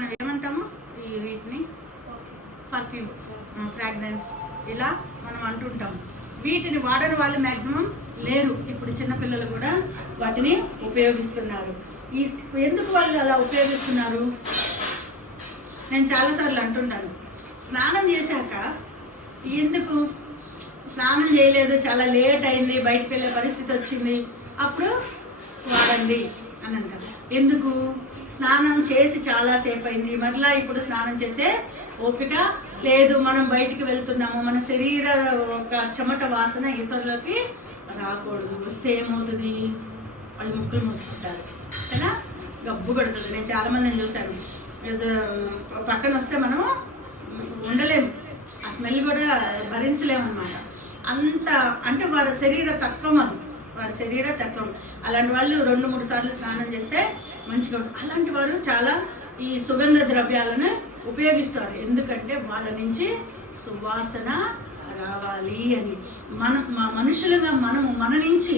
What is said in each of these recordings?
మనం ఏమంటాము వీటిని పర్ఫ్యూమ్, ఫ్రాగ్రెన్స్ ఇలా మనం అంటుంటాం. వీటిని వాడని వాళ్ళు మ్యాక్సిమం లేరు. ఇప్పుడు చిన్నపిల్లలు కూడా వాటిని ఉపయోగిస్తున్నారు. ఎందుకు వాళ్ళు అలా ఉపయోగిస్తున్నారు? నేను చాలాసార్లు అంటుంటాను, స్నానం చేశాక ఎందుకు స్నానం చేయలేదు, చాలా లేట్ అయింది, బయటకు వెళ్ళే పరిస్థితి వచ్చింది, అప్పుడు వాడండి అని అంటారు. ఎందుకు? స్నానం చేసి చాలా సేపు అయింది, మరలా ఇప్పుడు స్నానం చేసే ఓపిక లేదు, మనం బయటికి వెళ్తున్నాము, మన శరీర ఒక చెమట వాసన ఇతరులకి రాకూడదు. వస్తే ఏమవుతుంది? వాళ్ళు ముక్కులు మూసుకుంటారు కదా, గబ్బు కొడుతుంది. నేను చాలా మందిని చూశాను, పక్కన వస్తే మనము ఉండలేము, ఆ స్మెల్ కూడా భరించలేము అనమాట. అంత అంటే వారి శరీర తత్వం, అది వారి శరీర తత్వం. అలాంటి వాళ్ళు 2-3 సార్లు స్నానం చేస్తే మంచిగా ఉంటుంది. అలాంటి వారు చాలా ఈ సుగంధ ద్రవ్యాలను ఉపయోగిస్తారు. ఎందుకంటే వాళ్ళ నుంచి సువాసన రావాలి అని. మనుషులుగా మనము మన నుంచి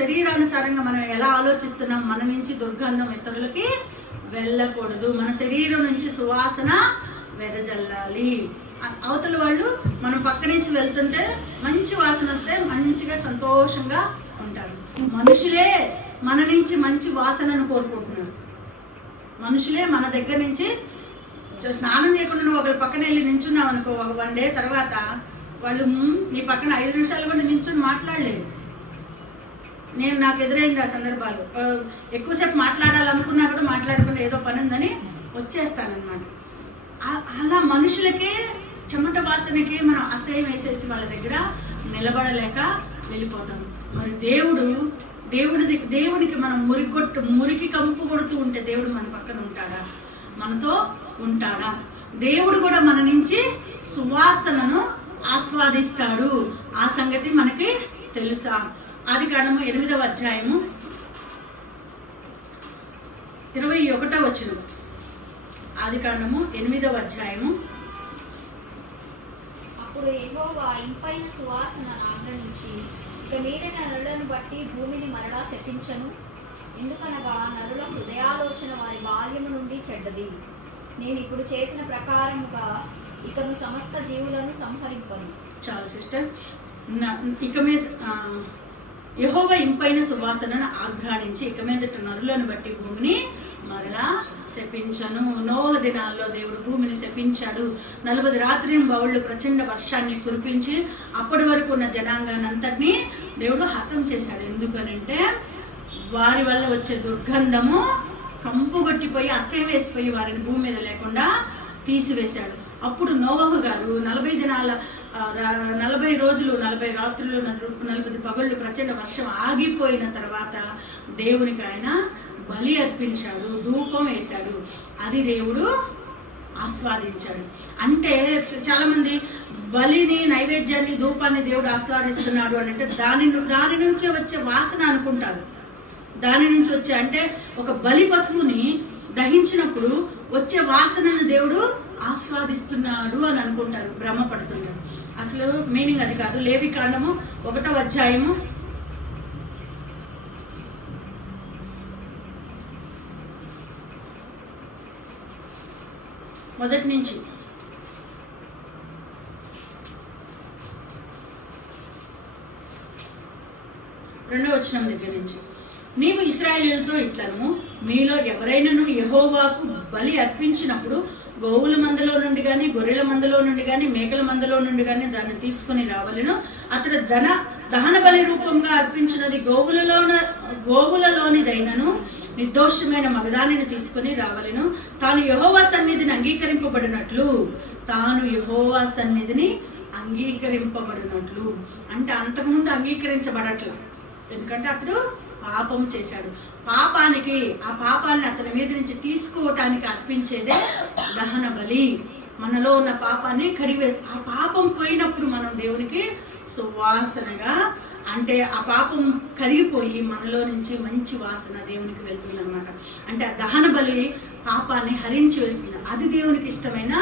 శరీరానుసారంగా మనం ఎలా ఆలోచిస్తున్నాం, మన నుంచి దుర్గంధం ఇతరులకి వెళ్ళకూడదు. మన శరీరం నుంచి సువాసన వెదజల్లాలి. అవతల వాళ్ళు మనం పక్క నుంచి వెళ్తుంటే మంచి వాసన వస్తే మంచిగా సంతోషంగా ఉంటారు. మనుషులే మన నుంచి మంచి వాసనను కోరుకుంటున్నారు. మనుషులే మన దగ్గర నుంచి స్నానం చేయకుండా నువ్వు ఒకరి పక్కన వెళ్ళి నించున్నావు అనుకో, 1 డే తర్వాత వాళ్ళు నీ పక్కన 5 నిమిషాలు కూడా నించుని మాట్లాడలేదు. నాకు ఎదురైంది ఆ సందర్భాలు. ఎక్కువసేపు మాట్లాడాలనుకున్నా కూడా మాట్లాడకుండా ఏదో పని ఉందని వచ్చేస్తానన్నమాట. అలా మనుషులకే చెమట వాసనకి మనం అసహ్యం వేసేసి వాళ్ళ దగ్గర నిలబడలేక వెళ్ళిపోతాం. మరి దేవునికి మనం మురికి కంపు కొడుతూ ఉంటే దేవుడు మన పక్కన ఉంటాడా? మనతో ఉంటాడా? దేవుడు కూడా మన నుంచి సువాసనను ఆస్వాదిస్తాడు. ఆ సంగతి మనకి తెలుసా? ఆదికాండము 8వ అధ్యాయము 21వ వచనం. ఆదికాండము 8వ అధ్యాయము. అప్పుడు యెహోవా ఇంపైన సువాసన ఆగ్రహించి, ఇక మీదట నరులను బట్టి భూమిని మరలా శపించను. ఎందుకనగా నరుల హృదయాలోచన వారి బాల్యము నుండి చెడ్డది. నేను ఇప్పుడు చేసిన ప్రకారముగా ఇకను సమస్త జీవులను సంహరింపను. చాలు సిస్టర్. ఇక మీద యెహోవా ఇంపైన సువాసనను ఆఘ్రాణించి ఇక మీదట నరులను బట్టి భూమిని మరలా శపించను. నోహ దినాల్లో దేవుడు భూమిని శపించాడు. 40 రాత్రింబవళ్ళు ప్రచండ వర్షాన్ని కురిపించి అప్పటి వరకు ఉన్న జనాంగాన్ని అంతటినీ దేవుడు హతం చేశాడు. ఎందుకనంటే వారి వల్ల వచ్చే దుర్గంధము కంపు కొట్టిపోయి అసహ్యం వేసిపోయి వారిని భూమి మీద లేకుండా తీసివేశాడు. అప్పుడు నోవహు గారు 40 రోజులు 40 రాత్రులు 40 పగళ్ళు ప్రచండ వర్షం ఆగిపోయిన తర్వాత దేవునికి ఆయన బలి అర్పించాడు, ధూపం వేశాడు. అది దేవుడు ఆస్వాదించాడు. అంటే చాలా మంది బలిని, నైవేద్యాన్ని, ధూపాన్ని దేవుడు ఆస్వాదిస్తున్నాడు అని అంటే దాని నుంచే వచ్చే వాసన అనుకుంటారు. దాని నుంచి వచ్చే అంటే ఒక బలి పశువుని దహించినప్పుడు వచ్చే వాసనను దేవుడు ఆస్వాదిస్తున్నాడు అని అనుకుంటారు, భ్రమపడుతుంటారు. అసలు మీనింగ్ అది కాదు. లేవికాండము 1వ అధ్యాయము 1 నుంచి 2వ వచనం దగ్గర నుంచి. నీవు ఇశ్రాయేలుతో ఇట్లను, మీలో ఎవరైనాను యెహోవాకు బలి అర్పించినప్పుడు గోవుల మందలో నుండి గాని, గొర్రెల మందలో నుండి గాని, మేకల మందలో నుండి గాని దాన్ని తీసుకుని రావలెను. అతడు దహన బలి రూపంగా అర్పించినది గోవులలోనిదైనను నిర్దోషమైన మగదానిని తీసుకుని రావలెను. తాను యెహోవా సన్నిధిని అంగీకరింపబడినట్లు అంటే అంతకుముందు అంగీకరించబడట్ల. ఎందుకంటే అప్పుడు పాపం చేశాడు. ఆ పాపాన్ని అతని మీద నుంచి తీసుకోవటానికి అర్పించేదే దహన బలి. మనలో ఉన్న పాపాన్ని ఆ పాపం పోయినప్పుడు మనం దేవునికి సువాసనగా, అంటే ఆ పాపం కరిగిపోయి మనలో నుంచి మంచి వాసన దేవునికి వెళ్తుంది అనమాట. అంటే ఆ దహన బలి పాపాన్ని హరించి వేస్తుంది. అది దేవునికి ఇష్టమైన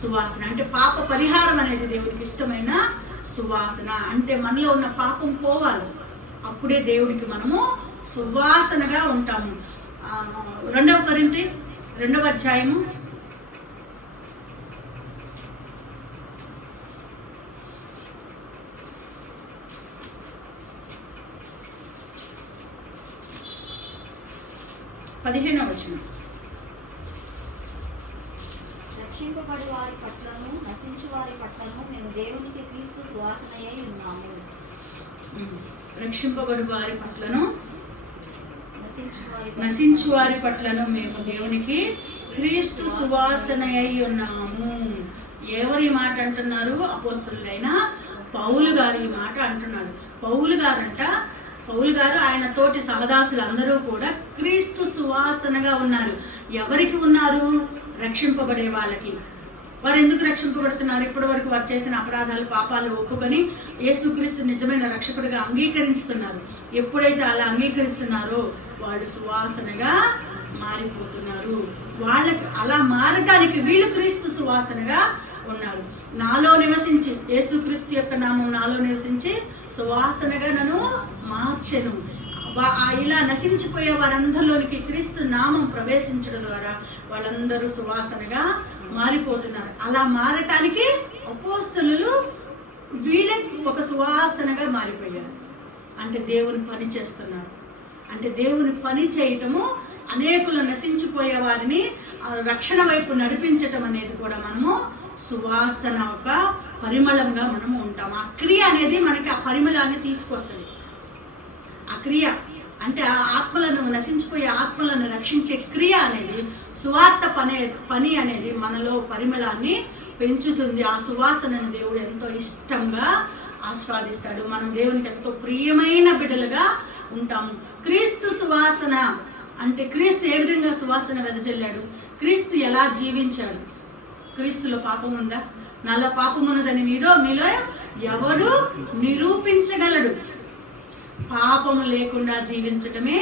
సువాసన. అంటే పాప పరిహారం అనేది దేవునికి ఇష్టమైన సువాసన. అంటే మనలో ఉన్న పాపం పోవాలి, అప్పుడే దేవుడికి మనము సువాసనగా ఉంటాము. 2వ కొరింథీ 2వ అధ్యాయము 15వ వచనం. రక్షింపబడి వారి పట్లను నశించు వారి పట్లను మేము దేవునికి క్రీస్తు సువాసనయై ఉన్నాము. రక్షింపబడి వారి పట్లను నశించు వారి పట్లను మేము దేవునికి క్రీస్తు సువాసనయై ఉన్నాము. ఎవరి మాట అంటున్నారు? అపోస్తలుడైన పౌలు గారు ఈ మాట అంటున్నారు. పౌలు గారు ఆయన తోటి సహదాసులు అందరూ కూడా క్రీస్తు సువాసనగా ఉన్నారు. ఎవరికి ఉన్నారు? రక్షింపబడే వాళ్ళకి. వారు ఎందుకు రక్షింపబడుతున్నారు? ఇప్పటి వరకు వారు చేసిన అపరాధాలు, పాపాలు ఒప్పుకొని యేసుక్రీస్తు నిజమైన రక్షకుడిగా అంగీకరిస్తున్నారు. ఎప్పుడైతే అలా అంగీకరిస్తున్నారో వాళ్ళు సువాసనగా మారిపోతున్నారు. వాళ్ళకి అలా మారటానికి వీళ్ళు క్రీస్తు సువాసనగా ఉన్నారు. నాలో నివసించి, యేసుక్రీస్తు యొక్క నామం నాలో నివసించి సువాసనగా నన్ను మార్చెను. ఇలా నశించిపోయే వారందరిలోనికి క్రీస్తు నామం ప్రవేశించడం ద్వారా వాళ్ళందరూ సువాసనగా మారిపోతున్నారు. అలా మారటానికి అపోస్తలులు వీళ్ళకి ఒక సువాసనగా మారిపోయారు. అంటే దేవుని పని చేస్తున్నారు. అంటే దేవుని పని చేయటము, అనేకులు నశించిపోయే వారిని రక్షణ వైపు నడిపించటం అనేది కూడా మనము సువాసన ఒక పరిమళంగా మనము ఉంటాం. ఆ క్రియ అనేది మనకి ఆ పరిమళాన్ని తీసుకొస్తుంది. ఆ క్రియ అంటే ఆ ఆత్మలను, నశించిపోయే ఆత్మలను రక్షించే క్రియ అనేది, సువార్త పని అనేది మనలో పరిమళాన్ని పెంచుతుంది. ఆ సువాసనను దేవుడు ఎంతో ఇష్టంగా ఆస్వాదిస్తాడు. మనం దేవునికి ఎంతో ప్రియమైన బిడ్డలుగా ఉంటాము. క్రీస్తు సువాసన అంటే క్రీస్తు ఏ విధంగా సువాసన వెదజల్లాడు? క్రీస్తు ఎలా జీవించాడు? క్రీస్తులో పాపం ఉందా? నాలో పాపం ఉన్నదని మీలో ఎవడు నిరూపించగలడు? పాపము లేకుండా జీవించటమే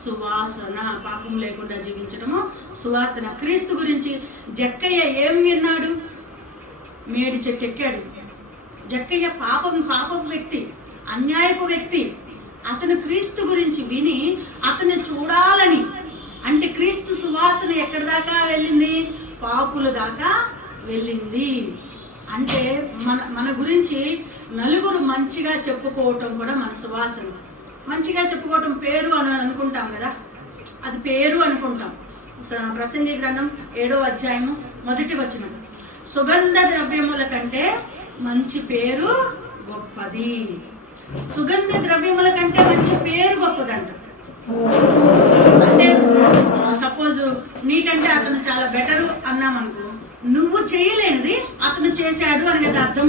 సువాసన. పాపం లేకుండా జీవించటము సువాసన. క్రీస్తు గురించి జక్కయ్య ఏం విన్నాడు? మేడి చెట్టు ఎక్కాడు. జక్కయ్య పాపపు వ్యక్తి, అన్యాయపు వ్యక్తి. అతను క్రీస్తు గురించి విని అతను చూడాలని, అంటే క్రీస్తు సువాసన ఎక్కడి దాకా వెళ్ళింది? పాపుల దాకా వెళ్ళింది. అంటే మన గురించి నలుగురు మంచిగా చెప్పుకోవటం కూడా మన సువాసన. మంచిగా చెప్పుకోవటం పేరు అని అనుకుంటాం కదా, అది పేరు అనుకుంటాం. ప్రసంగి గ్రంథం 7వ అధ్యాయము 1వ వచనం, సుగంధ ద్రవ్యముల కంటే మంచి పేరు గొప్పది. సుగంధ ద్రవ్యముల కంటే మంచి పేరు గొప్పదంట. అంటే సపోజ్ నీకంటే అతను చాలా బెటర్ అన్నామనుకో, నువ్వు చేయలేనిది అతను చేశాడు అని కదా అర్థం.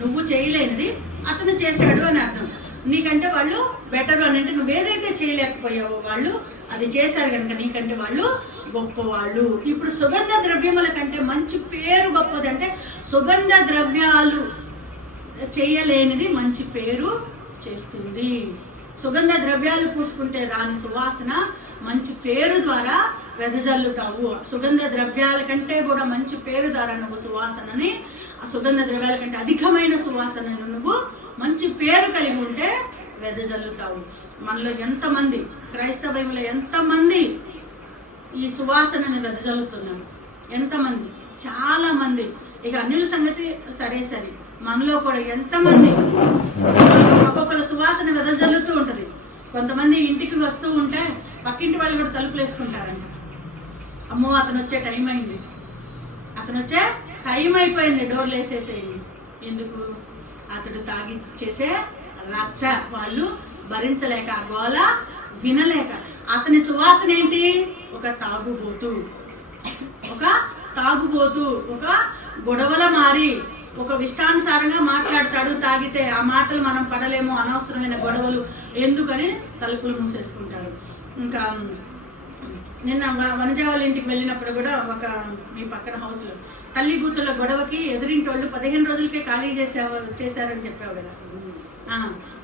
నువ్వు చేయలేనిది అతను చేశాడు అని అర్థం. నీకంటే వాళ్ళు బెటర్ అని అంటే నువ్వేదైతే చేయలేకపోయావో వాళ్ళు అది చేశారు కనుక నీకంటే వాళ్ళు గొప్పవాళ్ళు. ఇప్పుడు సుగంధ ద్రవ్యముల కంటే మంచి పేరు గొప్పది. అంటే సుగంధ ద్రవ్యాలు చేయలేనిది మంచి పేరు చేస్తుంది. సుగంధ ద్రవ్యాలు పూసుకుంటే రాని సువాసన మంచి పేరు ద్వారా వెదజల్లుతావు. సుగంధ ద్రవ్యాల కంటే కూడా మంచి పేరు ద్వారా నువ్వు సువాసనని, ఆ సుగంధ ద్రవ్యాల కంటే అధికమైన సువాసనను నువ్వు మంచి పేరు కలిగి ఉంటే వెదజల్లుతావు. మనలో ఎంతమంది, క్రైస్తవంలో ఎంతమంది ఈ సువాసనని వెదజల్లుతున్నారు? ఎంతమంది? చాలా మంది. ఇక అన్యుల సంగతి సరే, మనలో కూడా ఎంతమంది ఒక్కొక్కరు సువాసన వెదజల్లుతూ ఉంటది. కొంతమంది ఇంటికి వస్తూ ఉంటే పక్కింటి వాళ్ళు కూడా తలుపులు వేసుకుంటారంట. అమ్మో అతను వచ్చే టైం అయింది, అతను వచ్చే టైం అయిపోయింది, డోర్లు వేసేసేయండి. ఎందుకు? అతడు తాగి చేసే రచ్చ వాళ్ళు భరించలేక, గోల వినలేక. అతని సువాసన ఏంటి? ఒక తాగుబోతు, ఒక గొడవల మారి, ఒక ఇష్టానుసారంగా మాట్లాడతాడు. తాగితే ఆ మాటలు మనం పడలేము, అనవసరమైన గొడవలు ఎందుకని తలుపులు మూసేసుకుంటారు. ఇంకా నిన్న వనజ వాళ్ళ ఇంటికి వెళ్ళినప్పుడు కూడా ఒక మీ పక్కన హౌస్ లో తల్లి కూతుళ్ళ గొడవకి ఎదురింటి వాళ్ళు 15 రోజులకే ఖాళీ చేశారని చెప్పావు కదా.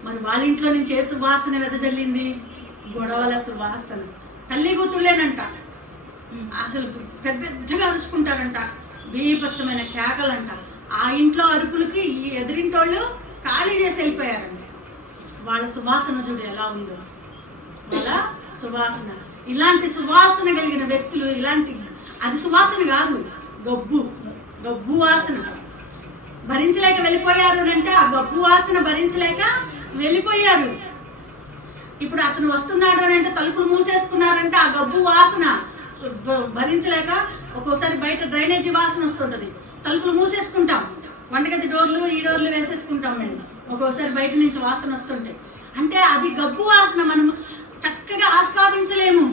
మరి వాళ్ళ ఇంట్లో నుంచి ఏ సువాసన వెదజల్లింది? గొడవల సువాసన. తల్లి కూతుళ్ళేనంట, అసలు పెద్దగా అరుచుకుంటారంట, బీపచ్చమైన కేకలంట. ఆ ఇంట్లో అరుపులకి ఈ ఎదురింటోళ్ళు ఖాళీ చేసి వెళ్ళిపోయారంట. వాళ్ళ సువాసన చూడు ఎలా ఉందో, వాళ్ళ సువాసన. ఇలాంటి సువాసన కలిగిన వ్యక్తులు, ఇలాంటి అది సువాసన కాదు, గబ్బు, గబ్బు వాసన. భరించలేక వెళ్ళిపోయారు అంటే ఆ గబ్బు వాసన భరించలేక వెళ్ళిపోయారు. ఇప్పుడు అతను వస్తున్నాడు అని అంటే తలుపులు మూసేసుకున్నారంటే ఆ గబ్బు వాసన భరించలేక ఒక్కోసారి బయట డ్రైనేజీ వాసన వస్తుంటది, తలుపులు మూసేసుకుంటాం, వంటగది డోర్లు ఈ డోర్లు వేసేసుకుంటాం మేము, ఒక్కోసారి బయట నుంచి వాసన వస్తుంటే. అంటే అది గబ్బు వాసన, మనం చక్కగా ఆస్వాదించలేము,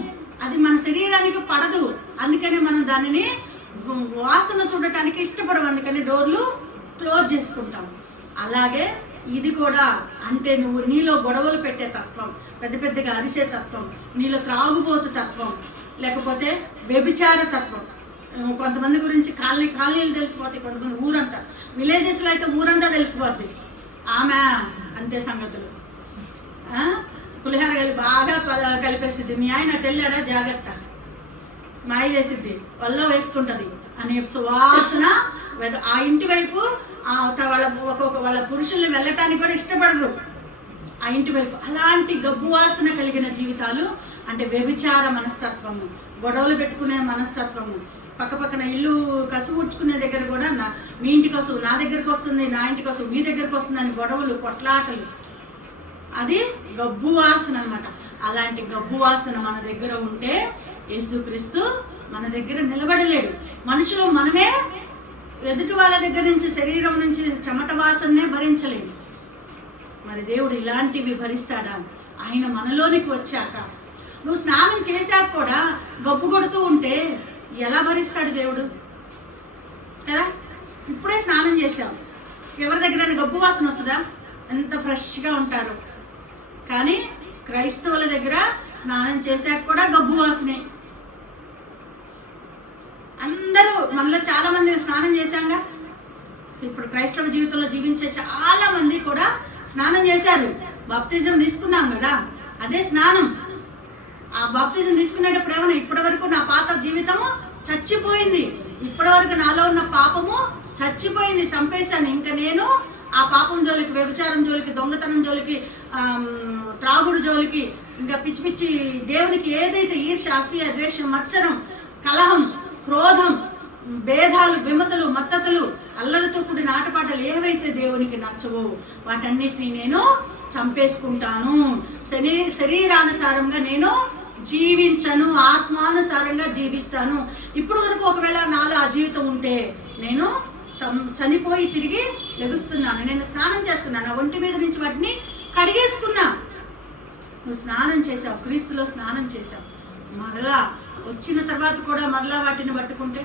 అది మన శరీరానికి పడదు. అందుకని మనం దానిని వాసన చూడటానికి ఇష్టపడము, అందుకని డోర్లు క్లోజ్ చేసుకుంటాం. అలాగే ఇది కూడా, అంటే నువ్వు నీలో గొడవలు పెట్టే తత్వం, పెద్ద పెద్దగా అరిసే తత్వం, నీలో త్రాగుబోతు తత్వం, లేకపోతే వ్యభిచార తత్వం. కొంతమంది గురించి కాలనీలు తెలిసిపోతాయి, కొంతమంది ఊరంతా, విలేజెస్ లో అయితే ఊరంతా తెలిసిపోద్ది, ఆమె అంతే సంగతులు. పులిహార బాగా కలిపేసిద్ది, మీ ఆయన అటు వెళ్ళాడా జాగ్రత్త, మాయ చేసిద్ది, వల్ల వేసుకుంటది అనే సువాసన. ఆ ఇంటి వైపు వాళ్ళ పురుషుల్ని వెళ్ళటానికి కూడా ఇష్టపడరు ఆ ఇంటి వైపు. అలాంటి గబ్బు వాసన కలిగిన జీవితాలు అంటే వ్యభిచార మనస్తత్వము, గొడవలు పెట్టుకునే మనస్తత్వము, పక్కపక్కన ఇల్లు కసువు ఉడ్చుకునే దగ్గర కూడా మీ ఇంటి కసువు నా దగ్గరకు వస్తుంది, నా ఇంటి కసువు మీ దగ్గరకు వస్తుంది అని గొడవలు, కొట్లాటలు, అది గబ్బు వాసన అన్నమాట. అలాంటి గబ్బు వాసన మన దగ్గర ఉంటే యేసుక్రీస్తు మన దగ్గర నిలబడలేడు. మనుషులు మనమే ఎదుటి వాళ్ళ దగ్గర నుంచి, శరీరం నుంచి చెమట వాసనే భరించలేము. మరి దేవుడు ఇలాంటివి భరిస్తాడా? ఆయన మనలోనికి వచ్చాక, నువ్వు స్నానం చేశాక కూడా గబ్బు కొడుతూ ఉంటే ఎలా భరిస్తాడు దేవుడు కదా? ఇప్పుడే స్నానం చేశావు, ఎవరి దగ్గర గబ్బు వాసన వస్తుందా? ఎంత ఫ్రెష్ గా ఉంటారు. కానీ క్రైస్తవుల దగ్గర స్నానం చేశాక కూడా గబ్బు వాసనే. అందరూ మనలో చాలా మంది స్నానం చేశాంగా, ఇప్పుడు క్రైస్తవ జీవితంలో జీవించే చాలా మంది కూడా స్నానం చేశారు, బాప్తిజం తీసుకున్నాం కదా, అదే స్నానం. ఆ బాప్తిజం తీసుకునేటప్పుడు ఏమన్నా ఇప్పటి వరకు నా పాత జీవితము చచ్చిపోయింది, ఇప్పటి వరకు నాలో ఉన్న పాపము చచ్చిపోయింది, చంపేశాను, ఇంకా నేను ఆ పాపం జోలికి, వ్యభిచారం జోలికి, దొంగతనం జోలికి, త్రాగుడు జోలికి, ఇంకా పిచ్చి పిచ్చి దేవునికి ఏదైతే ఈర్ష, అసూయ, ద్వేషం, మత్సరం, కలహం, క్రోధం, భేదాలు, విమతలు, మత్తతులు, అల్లరితో కూడిన ఆటపాటలు ఏవైతే దేవునికి నచ్చవో వాటన్నిటిని నేను చంపేసుకుంటాను. శరీరానుసారంగా నేను జీవించను, ఆత్మానుసారంగా జీవిస్తాను. ఇప్పుడు వరకు ఒకవేళ నాలో ఆ జీవితం ఉంటే నేను చనిపోయి తిరిగి లెగుస్తున్నాను, నేను స్నానం చేస్తున్నాను, ఒంటి మీద నుంచి వాటిని కడిగేసుకున్నా. నువ్వు స్నానం చేశావు, క్రీస్తులో స్నానం చేశావు, మరలా వచ్చిన తర్వాత కూడా మరలా వాటిని పట్టుకుంటే